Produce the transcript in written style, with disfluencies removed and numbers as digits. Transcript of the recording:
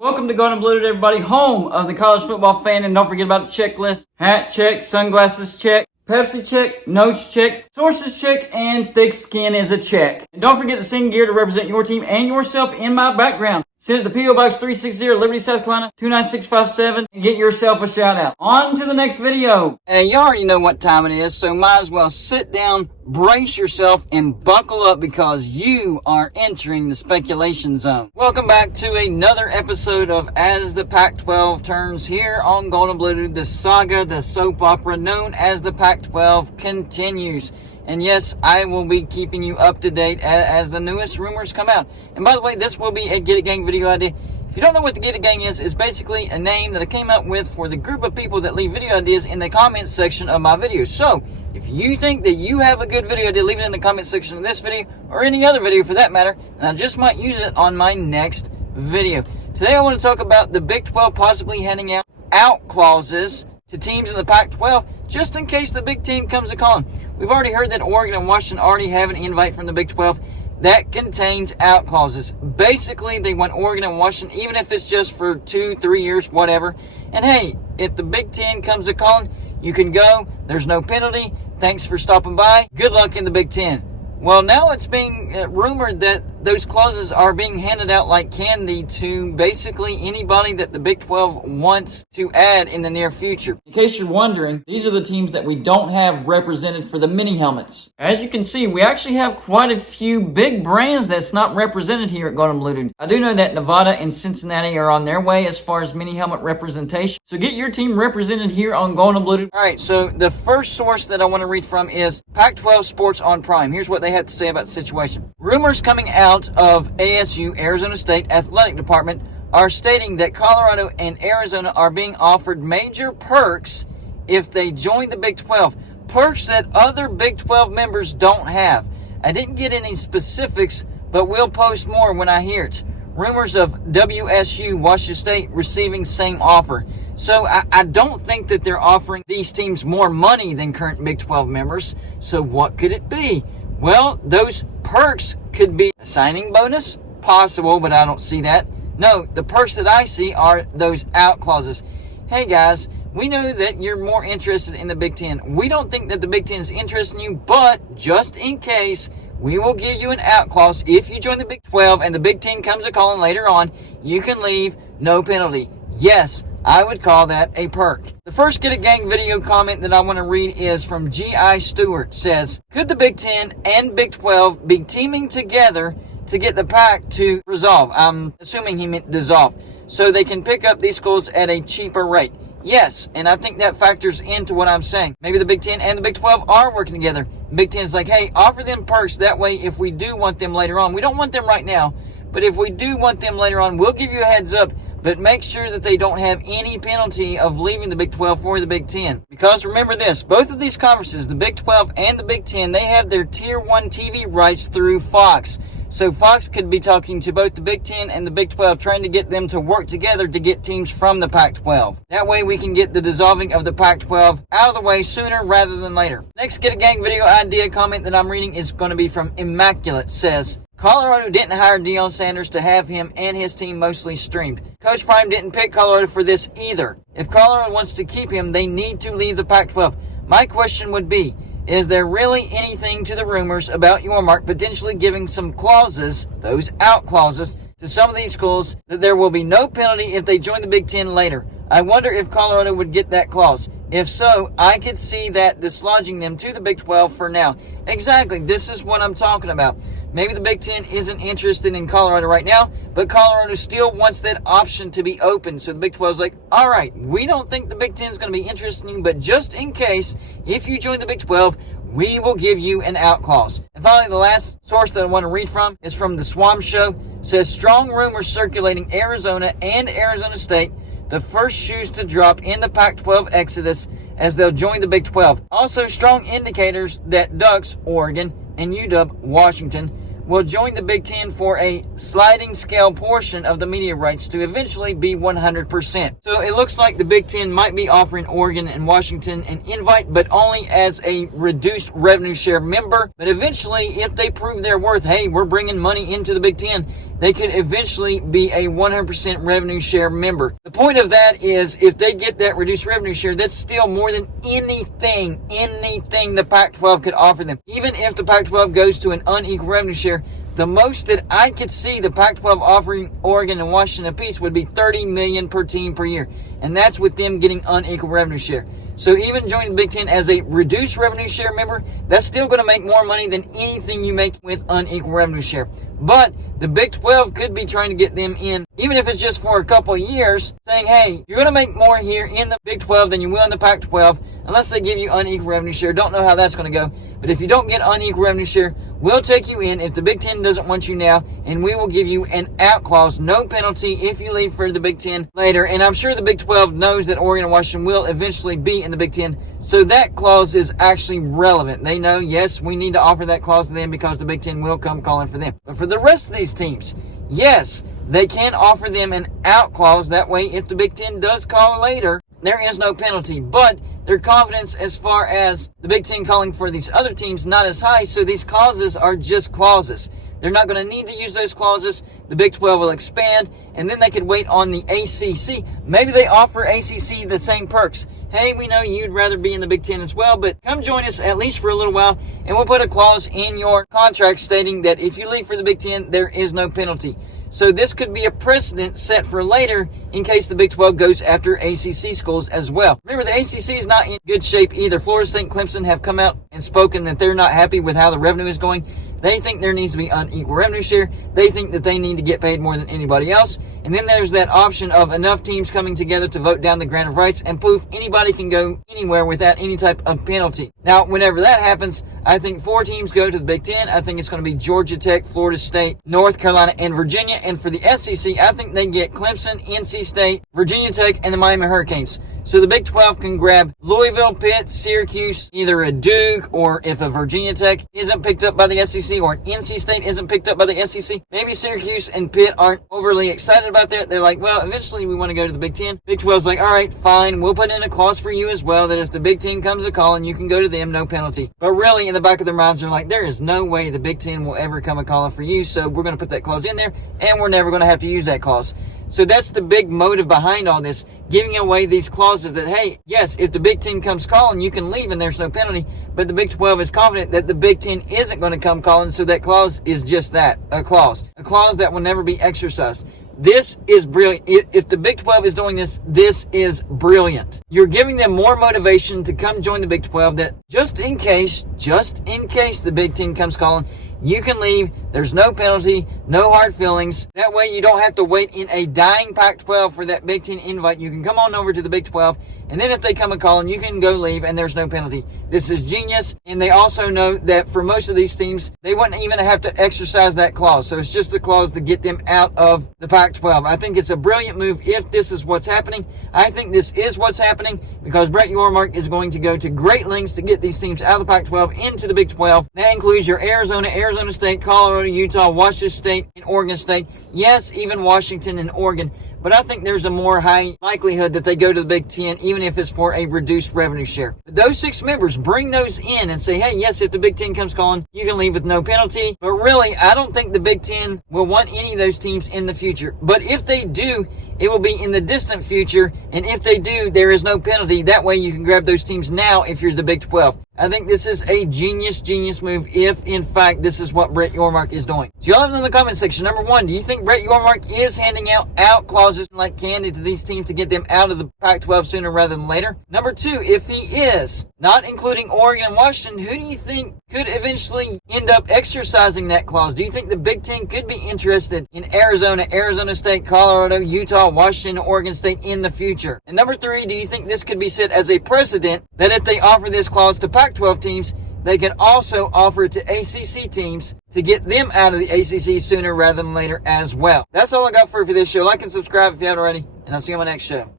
Welcome to Golden Blue, everybody, home of the college football fan. And don't forget about the checklist. Hat check, sunglasses check, Pepsi check, notes check, sources check, and thick skin is a check. And don't forget to sing gear to represent your team and yourself in my background. Send it to P.O. Box 360, Liberty, South Carolina, 29657, and get yourself a shout out. On to the next video. Hey, you already know what time it is, so might as well sit down, brace yourself, and buckle up because you are entering the speculation zone. Welcome back to another episode of As the Pac-12 Turns here on Golden Blue. The saga, the soap opera known as the Pac-12 continues. And yes, I will be keeping you up to date as the newest rumors come out. And by the way, this will be a Get It Gang video idea. If you don't know what the Get It Gang is, it's basically a name that I came up with for the group of people that leave video ideas in the comments section of my videos. So, if you think that you have a good video idea, leave it in the comment section of this video or any other video for that matter, and I just might use it on my next video. Today I want to talk about the Big 12 possibly handing out clauses to teams in the Pac-12 just in case the Big Ten comes a calling. We've already heard that Oregon and Washington already have an invite from the Big 12 that contains out clauses. Basically, they want Oregon and Washington, even if it's just for 2-3 years, whatever. And hey, if the Big Ten comes a calling, you can go. There's no penalty. Thanks for stopping by. Good luck in the Big Ten. Well, now it's being rumored that those clauses are being handed out like candy to basically anybody that the Big 12 wants to add in the near future. In case you're wondering, these are the teams that we don't have represented for the mini helmets. As you can see, we actually have quite a few big brands that's not represented here at Golden Blue. I do know that Nevada and Cincinnati are on their way as far as mini helmet representation. So get your team represented here on Golden Blue. Alright, so the first source that I want to read from is Pac-12 Sports on Prime. Here's what they have to say about the situation. Rumors coming out of ASU, Arizona State Athletic Department, are stating that Colorado and Arizona are being offered major perks if they join the Big 12. Perks that other Big 12 members don't have. I didn't get any specifics, but we'll post more when I hear it. Rumors of WSU, Washington State, receiving same offer. So I don't think that they're offering these teams more money than current Big 12 members. So what could it be? Well, those perks could be a signing bonus, possible, but I don't see that. No, the perks that I see are those out clauses. Hey guys, we know that you're more interested in the Big Ten. We don't think that the Big Ten is interested in you, but just in case, we will give you an out clause. If you join the Big 12 and the Big Ten comes a calling later on, you can leave, no penalty. Yes, I would call that a perk. The first Get It Gang video comment that I want to read is from G.I. Stewart. Says, could the Big Ten and Big 12 be teaming together to get the PAC to resolve? I'm assuming he meant dissolve. So they can pick up these schools at a cheaper rate. Yes, and I think that factors into what I'm saying. Maybe the Big Ten and the Big 12 are working together. Big Ten's like, hey, offer them perks. That way, if we do want them later on, we don't want them right now, but if we do want them later on, we'll give you a heads up. But make sure that they don't have any penalty of leaving the Big 12 for the Big 10. Because remember this, both of these conferences, the Big 12 and the Big 10, they have their Tier 1 TV rights through Fox. So Fox could be talking to both the Big 10 and the Big 12, trying to get them to work together to get teams from the Pac-12. That way we can get the dissolving of the Pac-12 out of the way sooner rather than later. Next Get a Gang video idea comment that I'm reading is going to be from Immaculate. Says, Colorado didn't hire Deion Sanders to have him and his team mostly streamed. Coach Prime didn't pick Colorado for this either. If Colorado wants to keep him, they need to leave the Pac-12. My question would be, is there really anything to the rumors about Yormark potentially giving some clauses, those out clauses, to some of these schools that there will be no penalty if they join the Big Ten later? I wonder if Colorado would get that clause. If so, I could see that dislodging them to the Big 12 for now. Exactly, this is what I'm talking about. Maybe the Big Ten isn't interested in Colorado right now, but Colorado still wants that option to be open. So the Big 12 is like, all right, we don't think the Big Ten is going to be interested in you, but just in case, if you join the Big 12, we will give you an out clause. And finally, the last source that I want to read from is from the Swam Show. It says, strong rumors circulating Arizona and Arizona State, the first shoes to drop in the Pac-12 exodus as they'll join the Big 12. Also, strong indicators that Ducks, Oregon, and UW, Washington, will join the Big Ten for a sliding scale portion of the media rights to eventually be 100%. So it looks like the Big Ten might be offering Oregon and Washington an invite, but only as a reduced revenue share member. But eventually, if they prove their worth, hey, we're bringing money into the Big Ten, they could eventually be a 100% revenue share member. The point of that is if they get that reduced revenue share, that's still more than anything the Pac-12 could offer them. Even if the Pac-12 goes to an unequal revenue share, the most that I could see the Pac-12 offering Oregon and Washington apiece would be $30 million per team per year. And that's with them getting unequal revenue share. So even joining the Big Ten as a reduced revenue share member, that's still going to make more money than anything you make with unequal revenue share. But the Big 12 could be trying to get them in, even if it's just for a couple of years, saying, hey, you're going to make more here in the Big 12 than you will in the Pac 12, unless they give you unequal revenue share. Don't know how that's going to go. But if you don't get unequal revenue share, we'll take you in if the Big Ten doesn't want you now, and we will give you an out clause, no penalty if you leave for the Big Ten later. And I'm sure the Big 12 knows that Oregon and Washington will eventually be in the Big Ten, so that clause is actually relevant. They know, yes, we need to offer that clause to them because the Big Ten will come calling for them. But for the rest of these teams, yes, they can offer them an out clause. That way, if the Big Ten does call later, there is no penalty. But their confidence as far as the Big Ten calling for these other teams not as high, so these clauses are just clauses. They're not going to need to use those clauses. The Big 12 will expand, and then they could wait on the ACC. Maybe they offer ACC the same perks. Hey, we know you'd rather be in the Big Ten as well, but come join us at least for a little while, and we'll put a clause in your contract stating that if you leave for the Big Ten, there is no penalty. So this could be a precedent set for later in case the Big 12 goes after ACC schools as well. Remember, the ACC is not in good shape either. Florida State and Clemson have come out and spoken that they're not happy with how the revenue is going. They think there needs to be unequal revenue share. They think that they need to get paid more than anybody else. And then there's that option of enough teams coming together to vote down the grant of rights, and poof, anybody can go anywhere without any type of penalty. Now, whenever that happens, I think 4 teams go to the Big Ten. I think it's going to be Georgia Tech, Florida State, North Carolina, and Virginia. And for the SEC, I think they get Clemson, NC State, Virginia Tech, and the Miami Hurricanes. So the Big 12 can grab Louisville, Pitt, Syracuse, either a Duke, or if a Virginia Tech isn't picked up by the SEC, or an NC State isn't picked up by the SEC, maybe Syracuse and Pitt aren't overly excited about that. They're like, well, eventually we want to go to the Big 10. Big 12's like, all right, fine, we'll put in a clause for you as well that if the Big 10 comes a calling, you can go to them, no penalty. But really, in the back of their minds, they're like, there is no way the Big 10 will ever come a calling for you, so we're going to put that clause in there, and we're never going to have to use that clause. So that's the big motive behind all this, giving away these clauses that, hey, yes, if the Big Ten comes calling, you can leave and there's no penalty. But the Big 12 is confident that the Big Ten isn't going to come calling, so that clause is just that, a clause that will never be exercised. This is brilliant. If the Big 12 is doing this, this is brilliant. You're giving them more motivation to come join the Big 12, that just in case the Big Ten comes calling, you can leave. There's no penalty, no hard feelings. That way you don't have to wait in a dying Pac-12 for that Big Ten invite. You can come on over to the Big 12, and then if they come a calling, you can go leave, and there's no penalty. This is genius, and they also know that for most of these teams, they wouldn't even have to exercise that clause. So it's just a clause to get them out of the Pac-12. I think it's a brilliant move if this is what's happening. I think this is what's happening because Brett Yormark is going to go to great lengths to get these teams out of the Pac-12 into the Big 12. That includes your Arizona State, Colorado, Utah, Washington State, and Oregon State. Yes, even Washington and Oregon. But I think there's a more high likelihood that they go to the Big Ten, even if it's for a reduced revenue share. But those 6 members, bring those in and say, hey, yes, if the Big Ten comes calling, you can leave with no penalty. But really, I don't think the Big Ten will want any of those teams in the future. But if they do, it will be in the distant future. And if they do, there is no penalty. That way you can grab those teams now if you're the Big 12. I think this is a genius move if, in fact, this is what Brett Yormark is doing. So y'all have it in the comment section. Number 1, do you think Brett Yormark is handing out clauses like candy to these teams to get them out of the Pac-12 sooner rather than later? Number 2, if he is, not including Oregon and Washington, who do you think could eventually end up exercising that clause? Do you think the Big Ten could be interested in Arizona State, Colorado, Utah, Washington, Oregon State in the future? And number 3, do you think this could be set as a precedent that if they offer this clause to Pac-12 teams, they can also offer it to ACC teams to get them out of the ACC sooner rather than later as well? That's all I got for this show. Like and subscribe if you haven't already, and I'll see you on my next show.